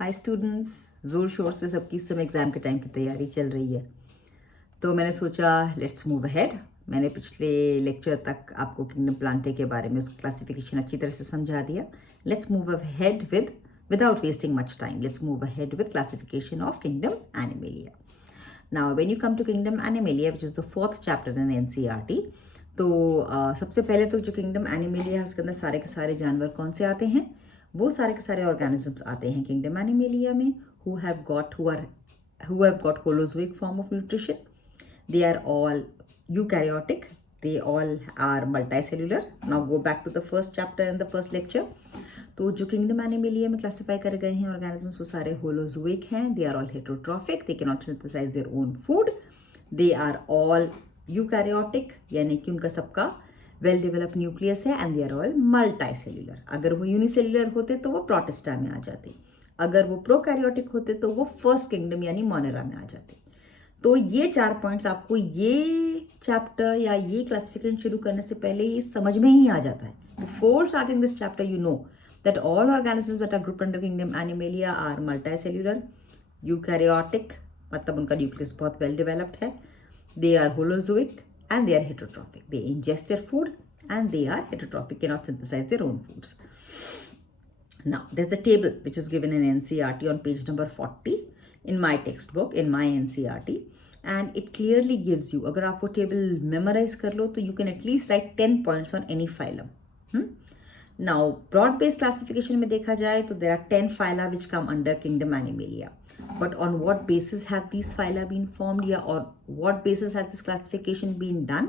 Hi students, ज़ोर शोर से सबकी इस समय एग्ज़ाम के टाइम की तैयारी चल रही है। तो मैंने सोचा लेट्स मूव अहेड। मैंने पिछले लेक्चर तक आपको किंगडम प्लांटे के बारे में उसका क्लासिफिकेशन अच्छी तरह से समझा दिया। Let's move ahead without wasting much time. Let's move ahead with classification of kingdom Animalia. Now, when you come to kingdom Animalia, which is the fourth chapter in NCERT, तो सबसे पहले तो जो किंगडम एनिमेलिया है उसके अंदर सारे के सारे जानवर कौन से आते हैं? वो सारे के सारे ऑर्गेनिजम्स आते हैं किंगडम एनिमेलिया में who have got holozoic form of nutrition. They are all eukaryotic. They all are multicellular. Now go back to the first chapter in the first lecture. तो जो किंगडम एनिमेलिया में classify करे गए हैं organisms वो सारे holozoic हैं. They are all heterotrophic. They can not synthesize their own food. They are all eukaryotic, यानी कि उनका सबका वेल डेवलप न्यूक्लियस है. And they are all multicellular. अगर वो यूनिसेल्युलर होते तो वो प्रोटिस्टा में आ जाते. अगर वो प्रोकैरियोटिक होते तो वो फर्स्ट किंगडम यानी मोनेरा में आ जाते. तो ये 4 पॉइंट्स आपको ये चैप्टर या ये क्लासिफिकेशन शुरू करने से पहले ये समझ में ही आ जाता है. Before starting this chapter you know that all organisms that are grouped under kingdom Animalia are multicellular, eukaryotic, मतलब उनका न्यूक्लियस बहुत वेल डेवलप्ड है. They are holozoic and they are heterotrophic. They ingest their food and they are heterotrophic, cannot synthesize their own foods. Now, there's a table which is given in NCERT on page number 40 in my textbook, in my NCERT. And it clearly gives you, अगर आप वो table memorize कर लो तो you can at least write 10 points on any phylum. Now, broad-based classification में देखा जाए तो there are 10 phyla which come under kingdom Animalia. But on what basis have these phyla been formed, or what basis has this classification been done?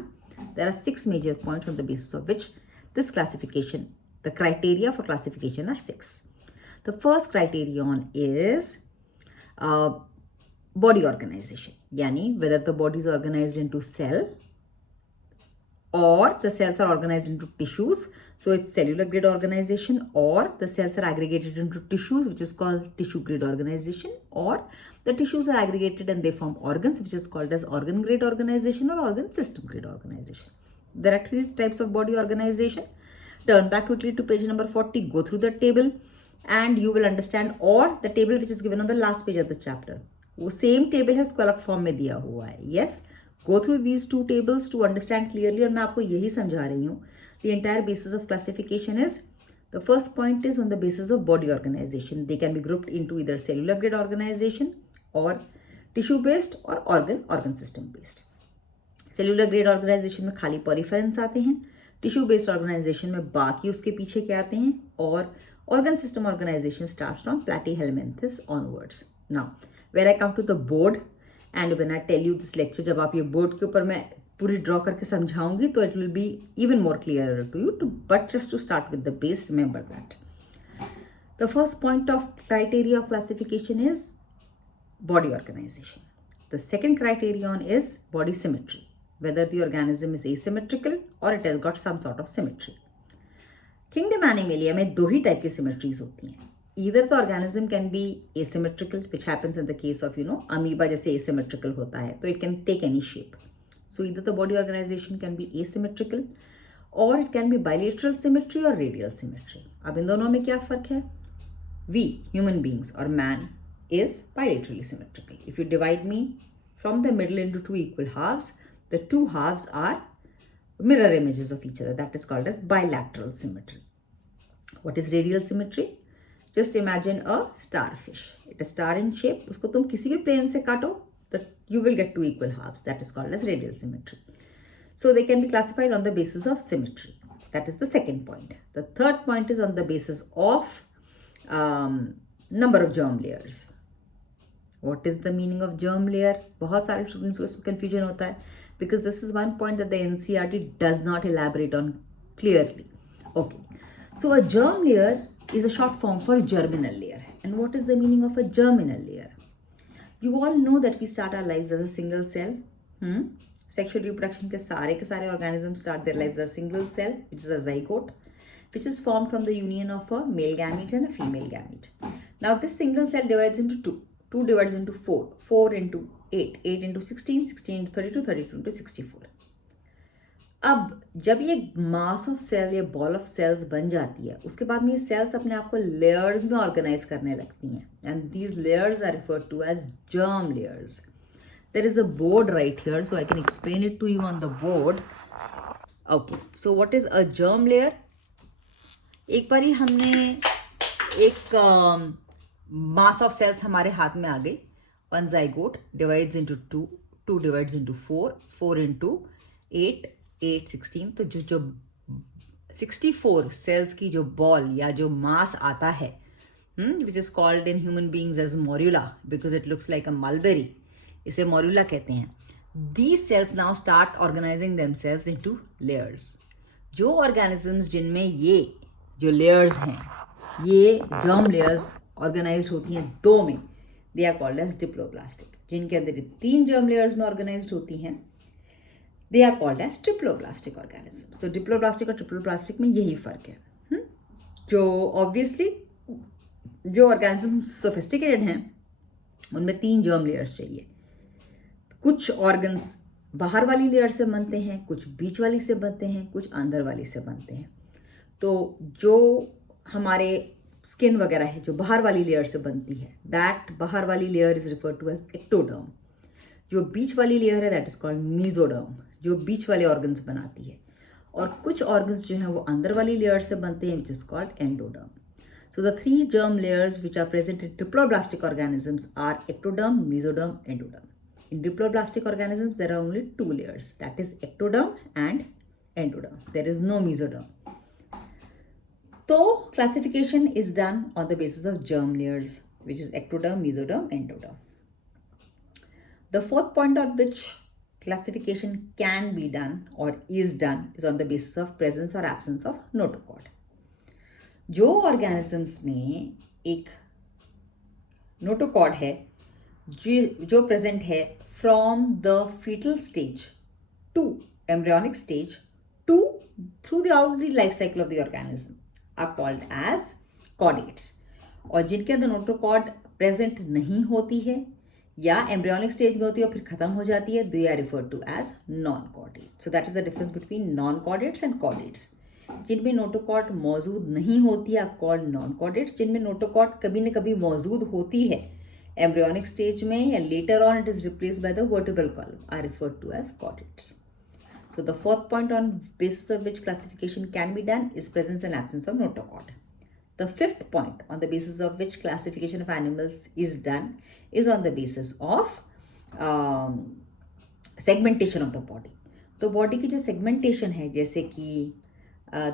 There are 6 major points on the basis of which this classification, the criteria for classification are 6. The first criterion is body organization, yani whether the body is organized into cell or the cells are organized into tissues. So it's cellular grid organization, or the cells are aggregated into tissues, which is called tissue grid organization, or the tissues are aggregated and they form organs, which is called as organ grid organization or organ system grid organization. There are 3 types of body organization. Turn back quickly to page number 40, go through the table and you will understand, or the table which is given on the last page of the chapter. वो same table है, उसको अलग form में दिया हुआ है. Yes, go through these 2 tables to understand clearly. और मैं आपको यही समझा रही हूँ. The entire basis of classification is, the first point is on the basis of body organization. They can be grouped into either cellular grid organization or tissue based or organ system based. Cellular grid organization में खाली preference आते हैं. Tissue based organisation में बाकी उसके पीछे के आते हैं. और organ system organisation starts from Platyhelminthes onwards. Now when I come to the board and when I tell you this lecture, जब आप ये बोर्ड के ऊपर मैं पूरी ड्रॉ करके समझाऊंगी तो it will be even more clear to you. But just to start with the base, remember that the first point of criteria of classification is body organization. The second criterion is body symmetry, whether the organism is asymmetrical or it has got some sort of symmetry. Kingdom Animalia में 2 ही type की symmetries होती हैं. Either the organism can be asymmetrical, which happens in the case of amoeba जैसे asymmetrical होता है, तो it can take any shape. So either the body organization can be asymmetrical or it can be bilateral symmetry or radial symmetry. अब इन दोनों में क्या फर्क है? We human beings or man is bilaterally symmetrical. If you divide me from the middle into 2 equal halves, the 2 halves are mirror images of each other. That is called as bilateral symmetry. What is radial symmetry? Just imagine a starfish. It is star in shape. उसको तुम किसी भी plane से काटो, that you will get 2 equal halves. That is called as radial symmetry. So they can be classified on the basis of symmetry. That is the second point. The third point is on the basis of number of germ layers. What is the meaning of germ layer? बहुत सारे students को इसमें confusion होता है, because this is one point that the NCERT does not elaborate on clearly. Okay, so a germ layer is a short form for germinal layer. And what is the meaning of a germinal layer? You all know that we start our lives as a single cell. Sexual reproduction के सारे organisms start their lives as a single cell, which is a zygote, which is formed from the union of a male gamete and a female gamete. Now this single cell divides into 2. 2 divides into 4. 4 into 8. 8 into 16. 16 into 32. 32 into 64. अब जब ये mass of cell या ball of sales बन जाती है, उसके बाद में ये सेल्स अपने आप को लेयर्स में ऑर्गेनाइज करने लगती हैं, and these layers are referred to as germ layers. There is a board right here, so I can explain it to you on the board. Okay, so what is a germ layer? एक बारी हमने एक mass of sales हमारे हाथ में आ गई. One zygote divides into two, two divides into four, four into eight, eight 16. तो जो 64 सेल्स की जो बॉल या जो मास आता है, which is called in human beings as morula because it looks like a mulberry, इसे मोर्यूला कहते हैं. These cells now start organising themselves into layers. जो ऑर्गेनिजम्स जिनमें ये जो लेयर्स हैं, ये जर्म लेयर्स ऑर्गेनाइज होती हैं दो में, they are called as diploblastic. जिनके अंदर 3 जर्म लेयर्स में ऑर्गेनाइज होती हैं, they are called as triploblastic organisms. तो डिप्लोब्लास्टिक और ट्रिप्लोब्लास्टिक में यही फर्क है. जो ऑब्वियसली जो ऑर्गेनिज्म सोफिस्टिकेटेड हैं उनमें 3 जर्म लेयर्स चाहिए. कुछ ऑर्गन्स बाहर वाली लेयर से बनते हैं, कुछ बीच वाली से बनते हैं, कुछ अंदर वाली से बनते हैं. तो जो हमारे स्किन वगैरह है जो बाहर वाली लेयर से बनती है, दैट बाहर वाली layer is referred to as ectoderm. जो बीच वाली लेयर है दैट इज कॉल्ड मीजोडर्म, जो बीच वाले ऑर्गन्स बनाती है. और कुछ ऑर्गन्स जो हैं वो अंदर वाली लेयर से बनते हैं, विच is called endoderm. So the 3 germ layers which are present in diploblastic organisms are ectoderm, mesoderm, endoderm. In diploblastic organisms, there are only 2 layers, that is ectoderm and endoderm. There is no mesoderm. So classification is done on the basis of germ layers, which is ectoderm, mesoderm, endoderm. The fourth point on which classification can be done or is done is on the basis of presence or absence of notochord. जो organisms में एक notochord है जो present है from the foetal stage to embryonic stage to through the out the life cycle of the organism are called as chordates. और जिनके अंदर notochord present नहीं होती है या एम्ब्रियोनिक स्टेज में होती है और फिर खत्म हो जाती है, they are referred to as non chordates. So that is the difference between non chordates and chordates. जिनमें नोटोकॉर्ड मौजूद नहीं होती है कॉल्ड नॉन कॉर्डेट्स. जिनमें नोटोकॉर्ड कभी न कभी मौजूद होती है एम्ब्रियोनिक स्टेज में या later on it is replaced by the vertebral column are referred to as chordates. So the fourth point on basis of which classification can be done is presence and absence of notochord. The fifth point on the basis of which classification of animals is done is on the basis of segmentation of the body. तो body की जो segmentation है, जैसे कि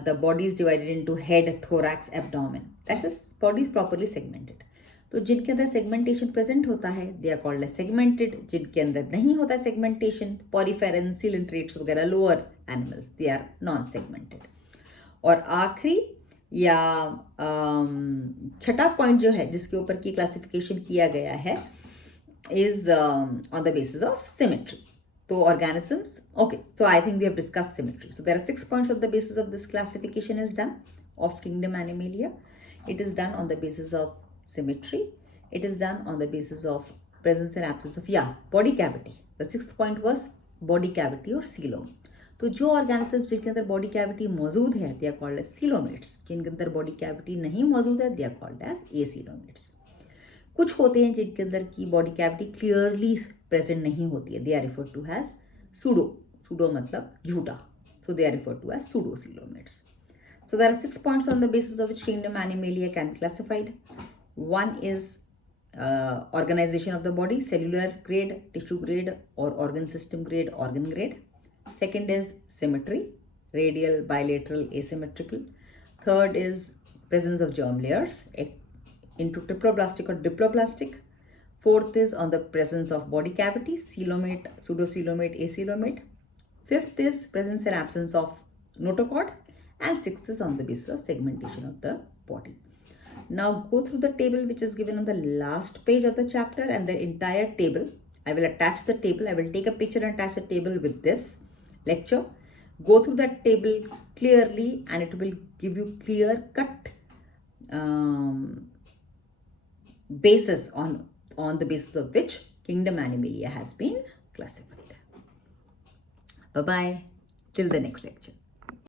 the body is divided into head, thorax, abdomen. That is, body is properly segmented. तो जिनके अंदर segmentation present होता है दे आर कॉल्ड सेगमेंटेड. जिनके अंदर नहीं होता सेगमेंटेशन, पॉरीफेरन, सिलेंट्रेट्स वगैरह lower animals, they are non segmented. और आखिरी या छठा पॉइंट जो है जिसके ऊपर की क्लासिफिकेशन किया गया है is on the basis of symmetry. So organisms, okay, so I think we have discussed symmetry. So there are 6 points on the basis of this classification is done of kingdom Animalia. It is done on the basis of symmetry. It is done on the basis of presence and absence of body cavity. The 6th point was body cavity or coelom. तो जो organisms जिनके अंदर body cavity मौजूद है they are called as coelomates. जिनके अंदर body cavity नहीं मौजूद है they are called as acoelomates. कुछ होते हैं जिनके अंदर की बॉडी कैविटी क्लियरली प्रेजेंट नहीं होती है, they are referred to as pseudo. Pseudo मतलब झूठा, so they are referred to as pseudocoelomates. So there are 6 points on the basis of which kingdom Animalia can be classified. One is organization of the body, cellular grade, tissue grade, or organ system grade, organ grade. Second is symmetry, radial, bilateral, asymmetrical. Third is presence of germ layers into triploblastic or diploblastic. Fourth is on the presence of body cavity, coelomate, pseudocoelomate, acoelomate. Fifth is presence and absence of notochord. And sixth is on the basis of segmentation of the body. Now go through the table which is given on the last page of the chapter and the entire table. I will attach the table. I will take a picture and attach the table with this lecture. Go through that table clearly and it will give you clear cut basis on the basis of which kingdom Animalia has been classified. Bye-bye. Till the next lecture.